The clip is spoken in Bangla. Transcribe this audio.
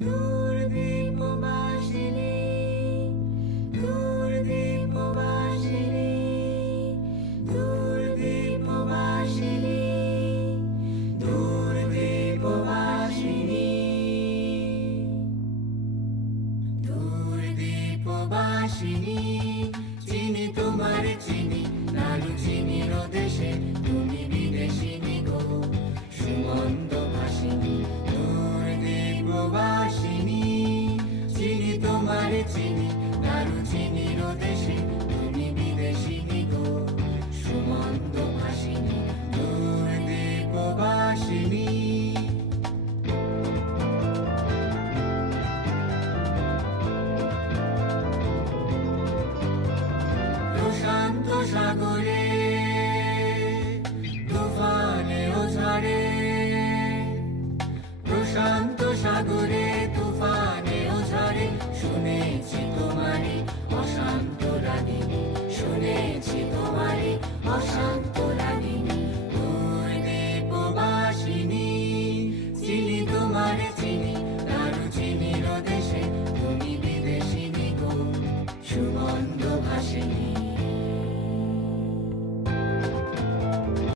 দূরদীপবাসিনী, দূরদীপবাসিনী, দূরদীপবাসিনী, দূরদীপবাসিনী, দূরদীপবাসিনী। চিনি তোমার চিনি, নাড়ু চিনির দেশে তুমি বিদেশিনী গো, সুমন্ত ভাসিনী দূরদীপবাসিনী। চিনি তোমার চিনি, নাড়ু চিনির দেশে